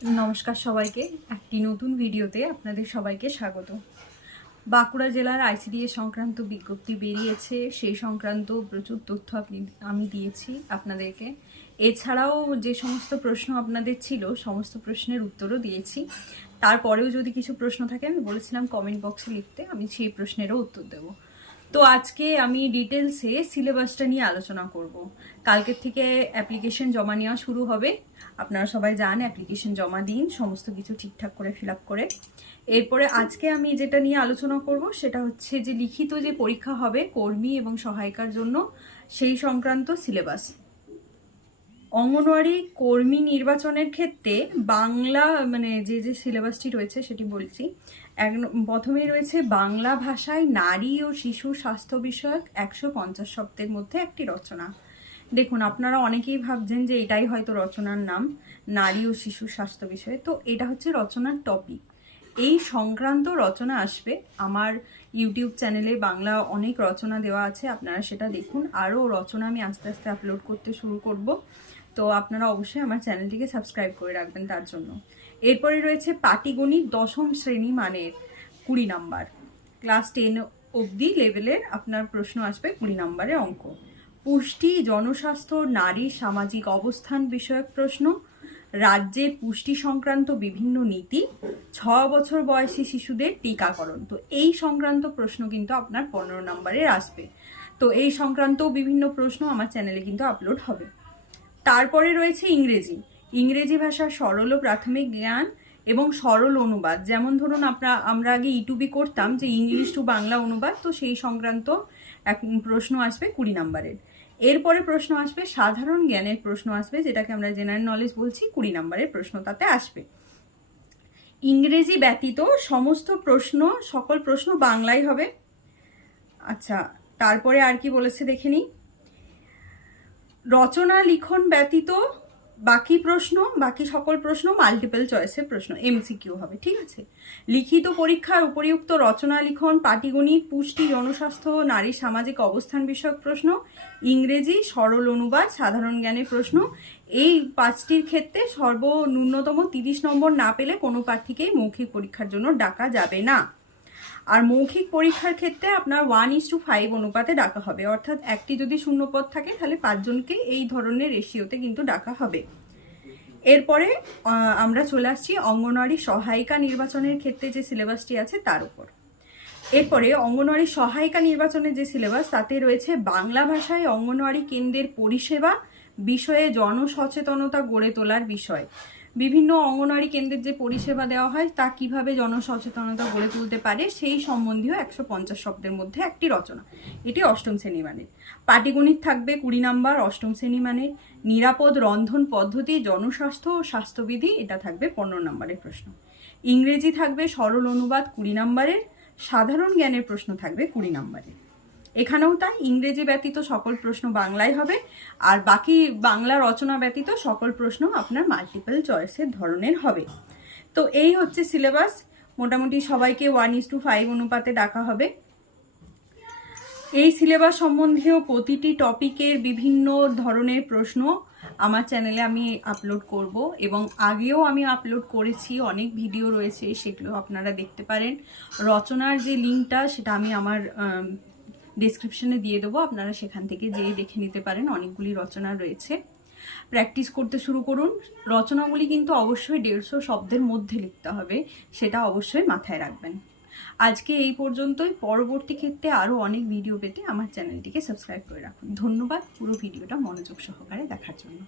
নমস্কার সবাইকে। একটি নতুন ভিডিওতে আপনাদের সবাইকে স্বাগত। বাঁকুড়া জেলার আইসিডিএস সংক্রান্ত বিজ্ঞপ্তি বেরিয়েছে। সেই সংক্রান্ত প্রচুর তথ্য আপনি, আমি দিয়েছি আপনাদেরকে। এছাড়াও যে সমস্ত প্রশ্ন আপনাদের ছিল, সমস্ত প্রশ্নের উত্তরও দিয়েছি। তারপরেও যদি কিছু প্রশ্ন থাকে আমি বলেছিলাম কমেন্ট বক্সে লিখতে, আমি সেই প্রশ্নেরও উত্তর দেবো। তো আজকে আমি ডিটেলসে সিলেবাসটা নিয়ে আলোচনা করব। কালকের থেকে অ্যাপ্লিকেশন জমা নেওয়া শুরু হবে। আপনারা সবাই যান অ্যাপ্লিকেশন জমা দিন, সমস্ত কিছু ঠিকঠাক করে ফিল করে। এরপরে আজকে আমি যেটা নিয়ে আলোচনা করব সেটা হচ্ছে যে লিখিত যে পরীক্ষা হবে কর্মী এবং সহায়িকার জন্য, সেই সংক্রান্ত সিলেবাস অঙ্গনওয়াড়ি কর্মী নির্বাচনের ক্ষেত্রে বাংলা মানে যে যে সিলেবাসটি রয়েছে সেটি বলছি। এক প্রথমেই রয়েছে বাংলা ভাষায় নারী ও শিশু স্বাস্থ্য বিষয়ক একশো পঞ্চাশ শব্দের মধ্যে একটি রচনা। দেখুন, আপনারা অনেকেই ভাবছেন যে এটাই হয়তো রচনার নাম, নারী ও শিশু স্বাস্থ্য বিষয়ে। তো এটা হচ্ছে রচনার টপিক এই সংক্রান্ত রচনা আসবে। আমার ইউটিউব চ্যানেলে বাংলা অনেক রচনা দেওয়া আছে, আপনারা সেটা দেখুন। আরও রচনা আমি আস্তে আস্তে আপলোড করতে শুরু করব। তো আপনারা অবশ্যই আমার চ্যানেলটিকে সাবস্ক্রাইব করে রাখবেন তার জন্য। এরপরে রয়েছে পাটিগণিত দশম শ্রেণি মানের কুড়ি নাম্বার। ক্লাস টেন অবধি লেভেলের আপনার প্রশ্ন আসবে কুড়ি নাম্বারের অঙ্ক। পুষ্টি, জনস্বাস্থ্য, নারী সামাজিক অবস্থান বিষয়ক প্রশ্ন। রাজ্যের পুষ্টি সংক্রান্ত বিভিন্ন নীতি, ছ বছর বয়সী শিশুদের টিকাকরণ। তো এই সংক্রান্ত প্রশ্ন কিন্তু আপনার পনেরো নম্বরের আসবে। তো এই সংক্রান্ত বিভিন্ন প্রশ্ন আমার চ্যানেলে কিন্তু আপলোড হবে। তারপরে রয়েছে ইংরেজি। ইংরেজি ভাষার সরল ও প্রাথমিক জ্ঞান এবং সরল অনুবাদ। যেমন ধরুন আপনার আমরা আগে ইটুবি করতাম যে ইংলিশ টু বাংলা অনুবাদ, তো সেই সংক্রান্ত এক প্রশ্ন আসবে কুড়ি নাম্বারের। এরপরে প্রশ্ন আসবে, সাধারণ জ্ঞানের প্রশ্ন আসবে, যেটাকে আমরা জেনারেল নলেজ বলছি, কুড়ি নাম্বারের প্রশ্ন তাতে আসবে। ইংরেজি ব্যতীত সমস্ত প্রশ্ন, সকল প্রশ্ন বাংলাই হবে। আচ্ছা তারপরে আর কি বলেছে দেখে নিই। রচনা লিখন ব্যতীত বাকি প্রশ্ন, বাকি সকল প্রশ্ন মাল্টিপল চয়েসের প্রশ্ন এমসিকিউ হবে, ঠিক আছে? লিখিত পরীক্ষার উপরিউক্ত রচনা, লিখন, পাটিগণিত, পুষ্টি, জনস্বাস্থ্য, নারী সামাজিক অবস্থান বিষয়ক প্রশ্ন, ইংরেজি, সরল অনুবাদ, সাধারণ জ্ঞানের প্রশ্ন, এই পাঁচটির ক্ষেত্রে সর্বন্যূনতম তিরিশ নম্বর না পেলে কোনো প্রার্থীকেই মৌখিক পরীক্ষার জন্য ডাকা যাবে না। আর মৌখিক পরীক্ষার ক্ষেত্রে আপনার ওয়ান ইস টু ফাইভ অনুপাতে ডাকা হবে। অর্থাৎ একটি যদি শূন্য পদ থাকে, তাহলে পাঁচজনকে এই ধরনের রেশিওতে কিন্তু ডাকা হবে। এরপরে আমরা চলে আসছি অঙ্গনওয়াড়ি সহায়িকা নির্বাচনের ক্ষেত্রে যে সিলেবাসটি আছে তার উপর। এরপরে, অঙ্গনওয়াড়ি সহায়িকা নির্বাচনের যে সিলেবাস তাতে রয়েছে বাংলা ভাষায় অঙ্গনওয়াড়ি কেন্দ্রের পরিষেবা বিষয়ে জনসচেতনতা গড়ে তোলার বিষয়। বিভিন্ন অঙ্গনওয়াড়ি কেন্দ্রের যে পরিষেবা দেওয়া হয়, তা কীভাবে জনসচেতনতা গড়ে তুলতে পারে সেই সম্বন্ধীয় একশো পঞ্চাশ শব্দের মধ্যে একটি রচনা। এটি অষ্টম শ্রেণি মানের। পাটিগণিত থাকবে কুড়ি নাম্বার, অষ্টম শ্রেণি মানের। নিরাপদ রন্ধন পদ্ধতি, জনস্বাস্থ্য ও স্বাস্থ্যবিধি, এটা থাকবে পনেরো নম্বরের প্রশ্ন। ইংরেজি থাকবে সরল অনুবাদ কুড়ি নম্বরের। সাধারণ জ্ঞানের প্রশ্ন থাকবে কুড়ি নম্বরের। এখানেও তাই, ইংরেজি ব্যতীত সকল প্রশ্ন বাংলায় হবে, আর বাকি বাংলা রচনা ব্যতীত সকল প্রশ্ন আপনার মাল্টিপল চয়েসের ধরনের হবে। তো এই হচ্ছে সিলেবাস মোটামুটি সবাইকে ওয়ান ইস টু ফাইভ অনুপাতে ডাকা হবে। এই সিলেবাস সম্বন্ধীয় প্রতিটি টপিকের বিভিন্ন ধরনের প্রশ্ন আমার চ্যানেলে আমি আপলোড করব, এবং আগেও আমি আপলোড করেছি, অনেক ভিডিও রয়েছে, সেগুলো আপনারা দেখতে পারেন। রচনার যে লিঙ্কটা সেটা আমি আমার ডিসক্রিপশনে দিয়ে দেবো। আপনারা সেখান থেকে যেয়ে দেখে নিতে পারেন। অনেকগুলি রচনা রয়েছে। প্র্যাকটিস করতে শুরু করুন। রচনাগুলি কিন্তু অবশ্যই দেড়শো শব্দের মধ্যে লিখতে হবে। সেটা অবশ্যই মাথায় রাখবেন। আজকে এই পর্যন্তই। পরবর্তী ক্ষেত্রে আরও অনেক ভিডিও পেতে আমার চ্যানেলটিকে সাবস্ক্রাইব করে রাখুন। ধন্যবাদ। পুরো ভিডিওটা মনোযোগ সহকারে দেখার জন্য।